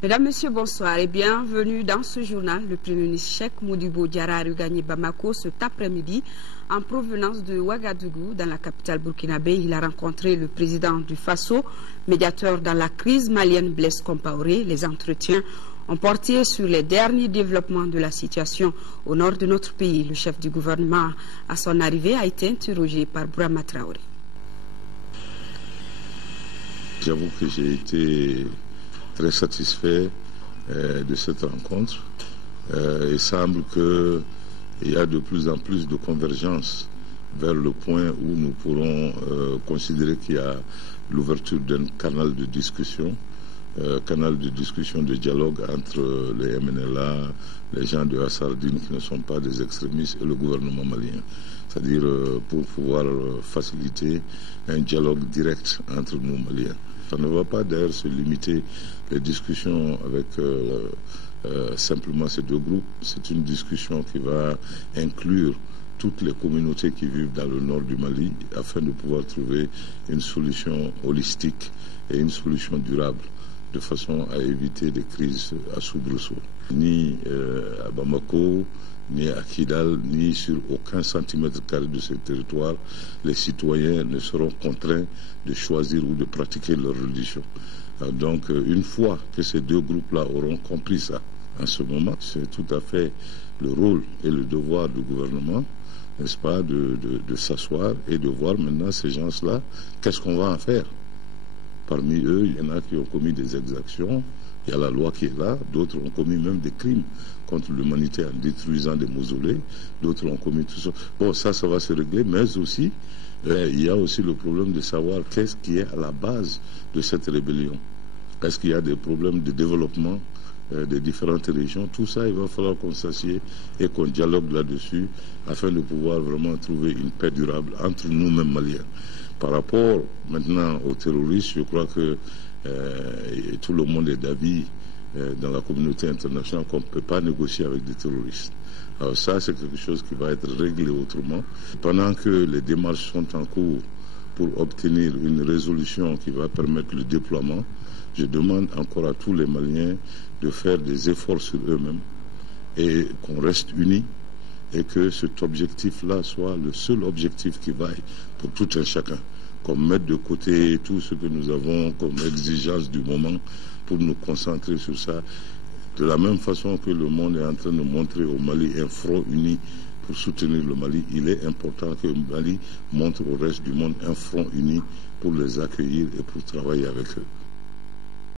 Mesdames, Messieurs, bonsoir et bienvenue dans ce journal. Le Premier ministre Cheikh Modibo Diarra a regagné Bamako cet après-midi en provenance de Ouagadougou, dans la capitale burkinabé. Il a rencontré le président du Faso, médiateur dans la crise malienne Blaise Compaoré. Les entretiens ont porté sur les derniers développements de la situation au nord de notre pays. Le chef du gouvernement, à son arrivée, a été interrogé par Brahma Traoré. J'avoue que j'ai été très satisfait de cette rencontre. Il semble qu'il y a de plus en plus de convergence vers le point où nous pourrons considérer qu'il y a l'ouverture d'un canal de discussion, de dialogue entre les MNLA, les gens de Assardine qui ne sont pas des extrémistes et le gouvernement malien. C'est-à-dire pour pouvoir faciliter un dialogue direct entre nous Maliens. Ça ne va pas d'ailleurs se limiter les discussions avec simplement ces deux groupes. C'est une discussion qui va inclure toutes les communautés qui vivent dans le nord du Mali afin de pouvoir trouver une solution holistique et une solution durable de façon à éviter des crises à soubresaut. Ni à Bamako, ni à Kidal, ni sur aucun centimètre carré de ce territoire, les citoyens ne seront contraints de choisir ou de pratiquer leur religion. Donc, une fois que ces deux groupes-là auront compris ça, en ce moment, c'est tout à fait le rôle et le devoir du gouvernement, n'est-ce pas, de s'asseoir et de voir maintenant ces gens-là, qu'est-ce qu'on va en faire. Parmi eux, il y en a qui ont commis des exactions, il y a la loi qui est là, d'autres ont commis même des crimes contre l'humanité en détruisant des mausolées, d'autres ont commis tout ça. Bon, ça va se régler, mais aussi, il y a aussi le problème de savoir qu'est-ce qui est à la base de cette rébellion. Est-ce qu'il y a des problèmes de développement des différentes régions? Tout ça, il va falloir qu'on s'assied et qu'on dialogue là-dessus afin de pouvoir vraiment trouver une paix durable entre nous-mêmes Maliens. Par rapport maintenant aux terroristes, je crois que tout le monde est d'avis dans la communauté internationale qu'on ne peut pas négocier avec des terroristes. Alors ça, c'est quelque chose qui va être réglé autrement. Pendant que les démarches sont en cours pour obtenir une résolution qui va permettre le déploiement, je demande encore à tous les Maliens de faire des efforts sur eux-mêmes et qu'on reste unis et que cet objectif-là soit le seul objectif qui vaille pour tout un chacun. Qu'on mette de côté tout ce que nous avons comme exigence du moment pour nous concentrer sur ça. De la même façon que le monde est en train de montrer au Mali un front uni pour soutenir le Mali, il est important que le Mali montre au reste du monde un front uni pour les accueillir et pour travailler avec eux.